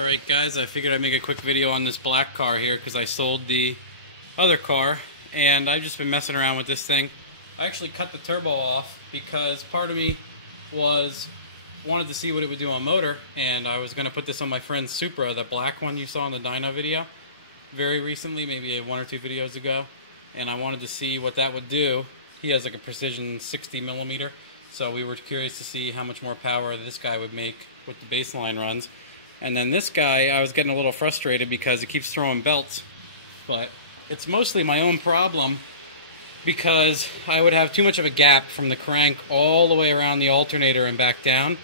Alright guys, I figured I'd make a quick video on this black car here because I sold the other car and I've just been messing around with this thing. I actually cut the turbo off because part of me wanted to see what it would do on motor, and I was going to put this on my friend's Supra, the black one you saw in the dyno video very recently, maybe 1 or 2 videos ago, and I wanted to see what that would do. He has like a precision 60mm, so we were curious to see how much more power this guy would make with the baseline runs. And then this guy, I was getting a little frustrated because it keeps throwing belts, but it's mostly my own problem because I would have too much of a gap from the crank all the way around the alternator and back down.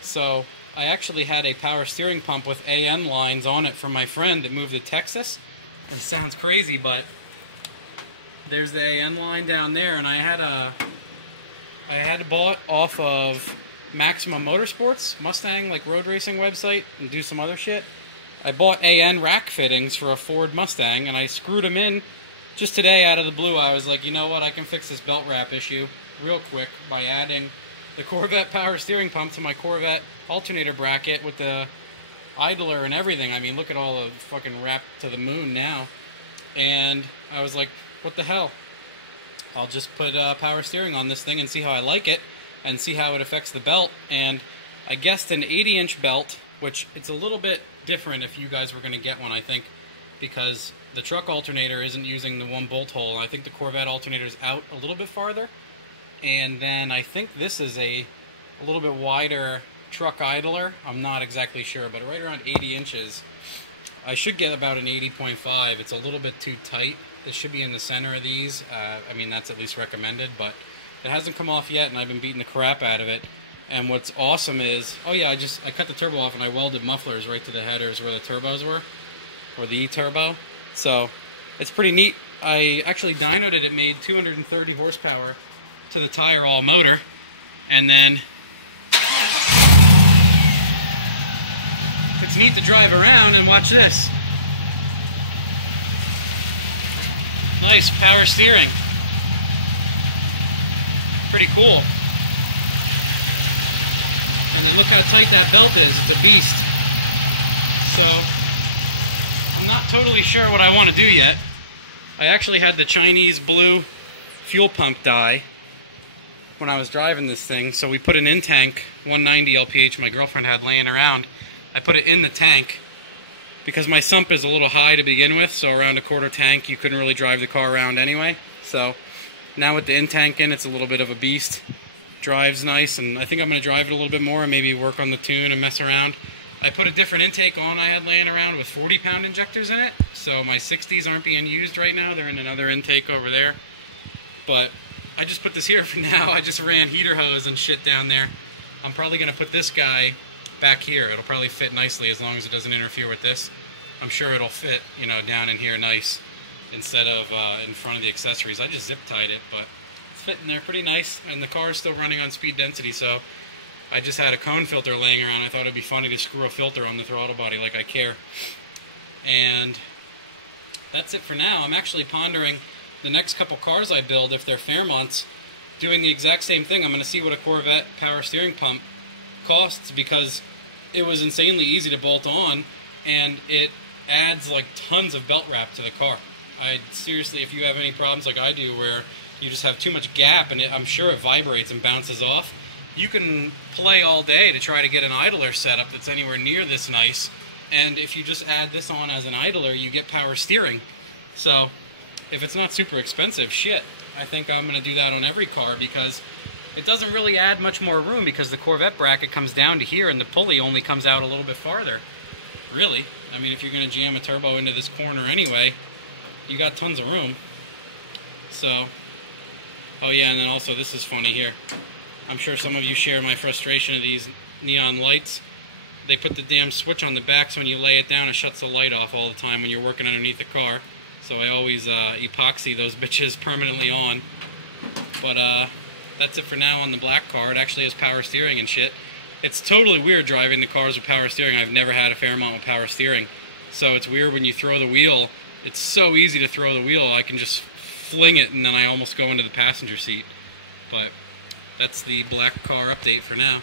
So I actually had a power steering pump with AN lines on it from my friend that moved to Texas. It sounds crazy, but there's the AN line down there, and I had bought off of Maximum Motorsports, Mustang, like road racing website, and do some other shit. I bought AN rack fittings for a Ford Mustang, and I screwed them in just today out of the blue. I was like, you know what, I can fix this belt wrap issue real quick by adding the Corvette power steering pump to my Corvette alternator bracket with the idler and everything. I mean, look at all the fucking wrap to the moon now. And I was like, what the hell? I'll just put power steering on this thing and see how I like it, and see how it affects the belt. And I guessed an 80-inch belt, which it's a little bit different if you guys were going to get one, I think, because the truck alternator isn't using the 1 bolt hole. I think the Corvette alternator is out a little bit farther. And then I think this is a little bit wider truck idler. I'm not exactly sure, but right around 80 inches. I should get about an 80.5. It's a little bit too tight. It should be in the center of these. I mean, that's at least recommended, but it hasn't come off yet, and I've been beating the crap out of it. And what's awesome is, oh yeah, I cut the turbo off and I welded mufflers right to the headers where the turbos were, or the E-turbo. So it's pretty neat. I actually dynoed it. It made 230 horsepower to the tire all motor, and then it's neat to drive around and watch this. Nice power steering. Pretty cool. And then look how tight that belt is. It's a beast. So I'm not totally sure what I want to do yet. I actually had the Chinese blue fuel pump die when I was driving this thing, so we put an in-tank 190 LPH my girlfriend had laying around. I put it in the tank because my sump is a little high to begin with, so around a quarter tank you couldn't really drive the car around anyway. So now with the in-tank in, it's a little bit of a beast. Drives nice, and I think I'm going to drive it a little bit more and maybe work on the tune and mess around. I put a different intake on I had laying around with 40-pound injectors in it, so my 60s aren't being used right now. They're in another intake over there. But I just put this here for now. I just ran heater hose and shit down there. I'm probably going to put this guy back here. It'll probably fit nicely as long as it doesn't interfere with this. I'm sure it'll fit, you know, down in here nice instead of in front of the accessories. I just zip tied it, but it's fitting there pretty nice, and the car is still running on speed density, so I just had a cone filter laying around. I thought it'd be funny to screw a filter on the throttle body like I care. And that's it for now. I'm actually pondering the next couple cars I build, if they're Fairmonts, doing the exact same thing. I'm going to see what a Corvette power steering pump costs, because it was insanely easy to bolt on, and it adds like tons of belt wrap to the car. Seriously, if you have any problems like I do where you just have too much gap and I'm sure it vibrates and bounces off, you can play all day to try to get an idler setup that's anywhere near this nice, and if you just add this on as an idler, you get power steering. So if it's not super expensive, shit, I think I'm going to do that on every car, because it doesn't really add much more room, because the Corvette bracket comes down to here and the pulley only comes out a little bit farther. Really, I mean, if you're going to jam a turbo into this corner anyway, you got tons of room. So, oh yeah, and then also this is funny here. I'm sure some of you share my frustration of these neon lights. They put the damn switch on the back, so when you lay it down, it shuts the light off all the time when you're working underneath the car. So I always epoxy those bitches permanently on. But that's it for now on the black car. It actually has power steering and shit. It's totally weird driving the cars with power steering. I've never had a Fairmont with power steering. So it's weird when you throw the wheel. It's so easy to throw the wheel. I can just fling it and then I almost go into the passenger seat. But that's the black car update for now.